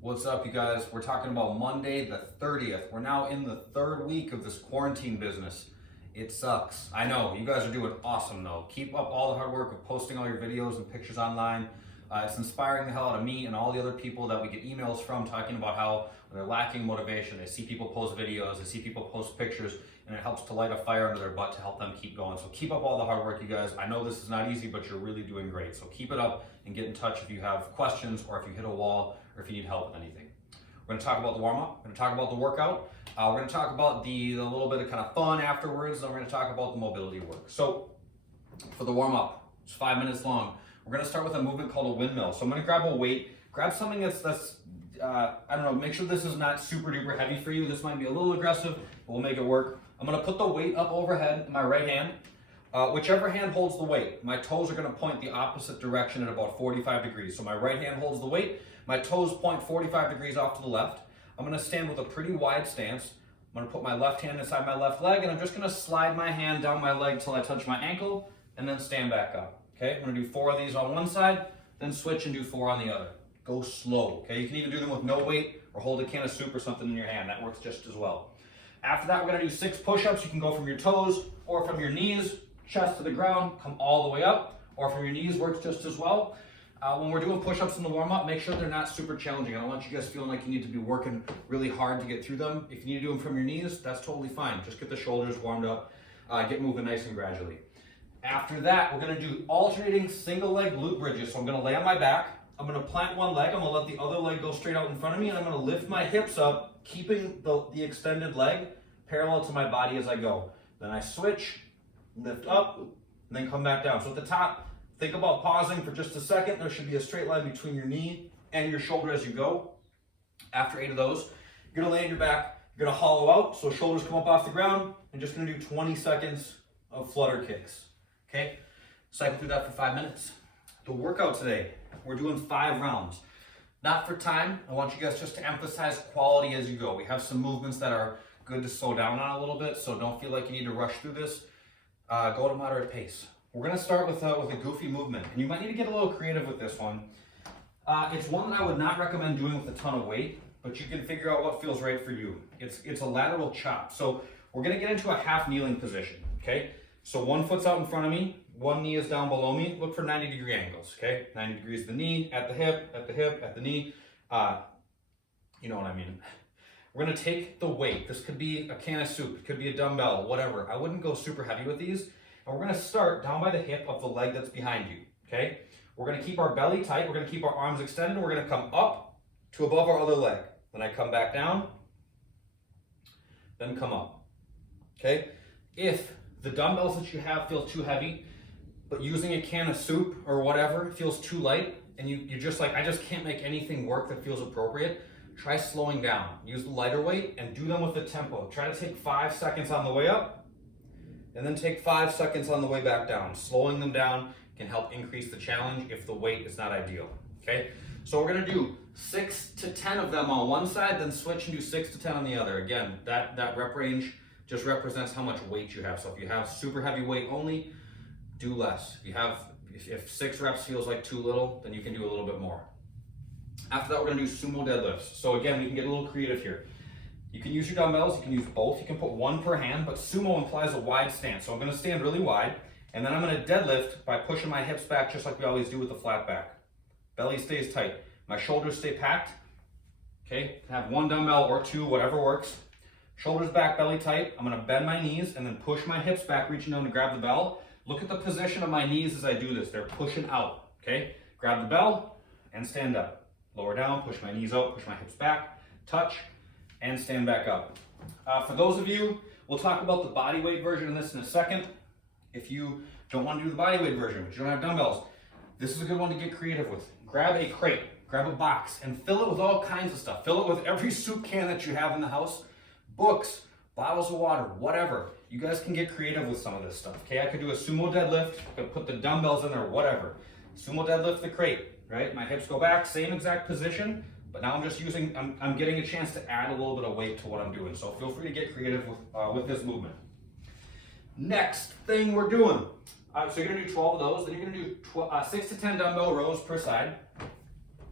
What's up, you guys? We're talking about Monday the 30th. We're now in the third week of this quarantine business. It sucks. I know, you guys are doing awesome though. Keep up all the hard work of posting all your videos and pictures online. It's inspiring the hell out of me and all the other people that we get emails from talking about how they're lacking motivation. They see people post videos, they see people post pictures, and it helps to light a fire under their butt to help them keep going. So keep up all the hard work, you guys. I know this is not easy, but you're really doing great. So keep it up and get in touch if you have questions or if you hit a wall or if you need help with anything. We're going to talk about the warm-up, we're going to talk about the workout, we're going to talk about the little bit of kind of fun afterwards, and we're going to talk about the mobility work. So for the warm-up, it's 5 minutes long. We're going to start with a movement called a windmill. So I'm going to grab a weight, grab something that's I don't know, make sure this is not super duper heavy for you. This might be a little aggressive, but we'll make it work. I'm going to put the weight up overhead in my right hand. Whichever hand holds the weight, my toes are going to point the opposite direction at about 45 degrees. So my right hand holds the weight, my toes point 45 degrees off to the left. I'm going to stand with a pretty wide stance. I'm going to put my left hand inside my left leg, and I'm just going to slide my hand down my leg till I touch my ankle, and then stand back up. Okay, I'm going to do 4 of these on one side, then switch and do 4 on the other. Go slow. Okay, you can even do them with no weight or hold a can of soup or something in your hand. That works just as well. After that, we're going to do 6 push-ups. You can go from your toes or from your knees, chest to the ground, come all the way up, or from your knees works just as well. When we're doing push-ups in the warm-up, make sure they're not super challenging. I don't want you guys feeling like you need to be working really hard to get through them. If you need to do them from your knees, that's totally fine. Just get the shoulders warmed up, get moving nice and gradually. After that, we're gonna do alternating single leg glute bridges. So I'm gonna lay on my back, I'm gonna plant one leg, I'm gonna let the other leg go straight out in front of me, and I'm gonna lift my hips up, keeping the extended leg parallel to my body as I go. Then I switch, lift up, and then come back down. So at the top, think about pausing for just a second. There should be a straight line between your knee and your shoulder as you go. After 8 of those, you're gonna lay on your back, you're gonna hollow out, so shoulders come up off the ground, and just gonna do 20 seconds of flutter kicks. Okay, cycle through that for 5 minutes. The workout today, we're doing 5 rounds. Not for time, I want you guys just to emphasize quality as you go. We have some movements that are good to slow down on a little bit, so don't feel like you need to rush through this. Go at a moderate pace. We're gonna start with a goofy movement, and you might need to get a little creative with this one. It's one that I would not recommend doing with a ton of weight, but you can figure out what feels right for you. It's a lateral chop. So we're gonna get into a half kneeling position, okay? So one foot's out in front of me, one knee is down below me. Look for 90-degree angles, okay? 90 degrees at the knee, at the hip, at the hip, at the knee. You know what I mean. We're gonna take the weight. This could be a can of soup, it could be a dumbbell, whatever. I wouldn't go super heavy with these. And we're gonna start down by the hip of the leg that's behind you, okay? We're gonna keep our belly tight, we're gonna keep our arms extended, and we're gonna come up to above our other leg. Then I come back down, then come up, okay? If the dumbbells that you have feel too heavy, but using a can of soup or whatever feels too light, and you're just like, I just can't make anything work that feels appropriate, try slowing down. Use the lighter weight and do them with the tempo. Try to take 5 seconds on the way up, and then take 5 seconds on the way back down. Slowing them down can help increase the challenge if the weight is not ideal, okay? So we're gonna do 6 to 10 of them on one side, then switch and do 6 to 10 on the other. Again, that rep range just represents how much weight you have. So if you have super heavy weight only, do less. If 6 reps feels like too little, then you can do a little bit more. After that, we're gonna do sumo deadlifts. So again, we can get a little creative here. You can use your dumbbells, you can use both. You can put one per hand, but sumo implies a wide stance. So I'm gonna stand really wide, and then I'm gonna deadlift by pushing my hips back just like we always do with the flat back. Belly stays tight. My shoulders stay packed. Okay, have 1 dumbbell or 2, whatever works. Shoulders back, belly tight. I'm gonna bend my knees and then push my hips back, reaching down to grab the bell. Look at the position of my knees as I do this. They're pushing out, okay? Grab the bell and stand up. Lower down, push my knees out, push my hips back, touch, and stand back up. For those of you, we'll talk about the body weight version of this in a second. If you don't want to do the body weight version, but you don't have dumbbells, this is a good one to get creative with. Grab a crate, grab a box, and fill it with all kinds of stuff. Fill it with every soup can that you have in the house. Books, bottles of water, whatever. You guys can get creative with some of this stuff, okay? I could do a sumo deadlift, I could put the dumbbells in there, whatever. Sumo deadlift the crate, right? My hips go back, same exact position, but now I'm just using, I'm getting a chance to add a little bit of weight to what I'm doing. So feel free to get creative with this movement. Next thing we're doing. So you're gonna do 12 of those, then you're gonna do 6 to 10 dumbbell rows per side.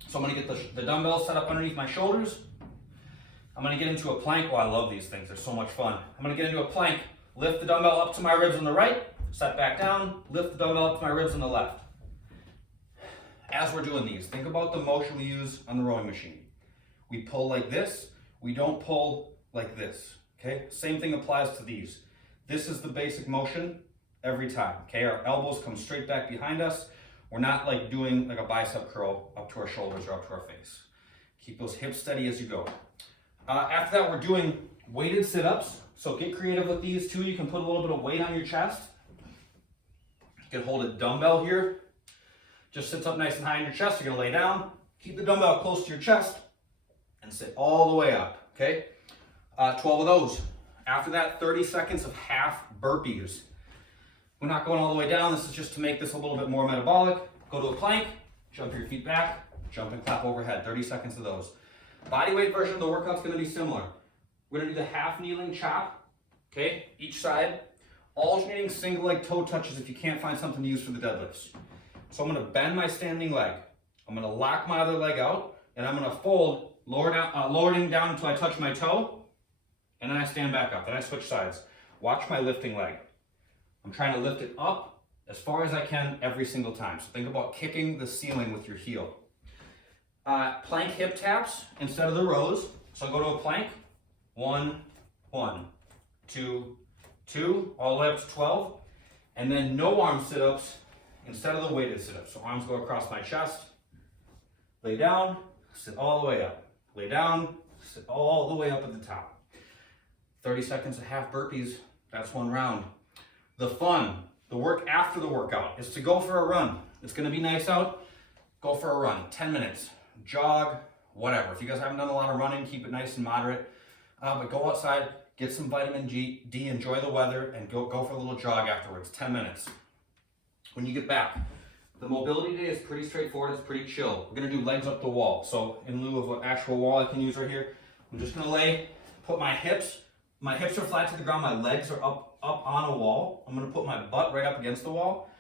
So I'm gonna get the dumbbell set up underneath my shoulders. I'm gonna get into a plank. Oh, I love these things, they're so much fun. I'm gonna get into a plank, lift the dumbbell up to my ribs on the right, set back down, lift the dumbbell up to my ribs on the left. As we're doing these, think about the motion we use on the rowing machine. We pull like this, we don't pull like this, okay? Same thing applies to these. This is the basic motion every time, okay? Our elbows come straight back behind us. We're not like doing like a bicep curl up to our shoulders or up to our face. Keep those hips steady as you go. After that, we're doing weighted sit-ups. So get creative with these too. You can put a little bit of weight on your chest. You can hold a dumbbell here. Just sits up nice and high in your chest. You're gonna lay down, keep the dumbbell close to your chest, and sit all the way up, okay? 12 of those. After that, 30 seconds of half burpees. We're not going all the way down. This is just to make this a little bit more metabolic. Go to a plank, jump your feet back, jump and clap overhead. 30 seconds of those. Body weight version of the workout's gonna be similar. We're gonna do the half kneeling chop, okay? Each side. Alternating single leg toe touches if you can't find something to use for the deadlifts. So I'm gonna bend my standing leg. I'm gonna lock my other leg out, and I'm gonna fold, lowering down until I touch my toe, and then I stand back up. Then I switch sides. Watch my lifting leg. I'm trying to lift it up as far as I can every single time. So think about kicking the ceiling with your heel. Plank hip taps instead of the rows. So go to a plank. 1, 1, 2, 2, all the way up to 12. And then no arm sit-ups instead of the weighted sit-ups. So arms go across my chest. Lay down, sit all the way up. Lay down, sit all the way up at the top. 30 seconds of half burpees. That's one round. The fun, the work after the workout, is to go for a run. It's gonna be nice out. Go for a run, 10 minutes. Jog, whatever. If you guys haven't done a lot of running, keep it nice and moderate. But go outside, get some vitamin D, enjoy the weather, and go for a little jog afterwards, 10 minutes. When you get back, the mobility day is pretty straightforward, it's pretty chill. We're gonna do legs up the wall. So in lieu of an actual wall I can use right here, I'm just gonna put my hips are flat to the ground, my legs are up on a wall. I'm gonna put my butt right up against the wall.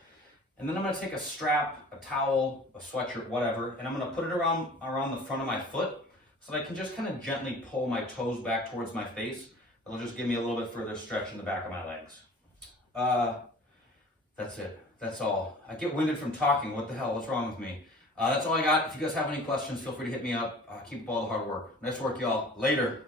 And then I'm gonna take a strap, a towel, a sweatshirt, whatever, and I'm gonna put it around the front of my foot so that I can just kind of gently pull my toes back towards my face. It'll just give me a little bit further stretch in the back of my legs. That's it. That's all. I get winded from talking. What the hell? What's wrong with me? That's all I got. If you guys have any questions, feel free to hit me up. Keep up all the hard work. Nice work, y'all. Later.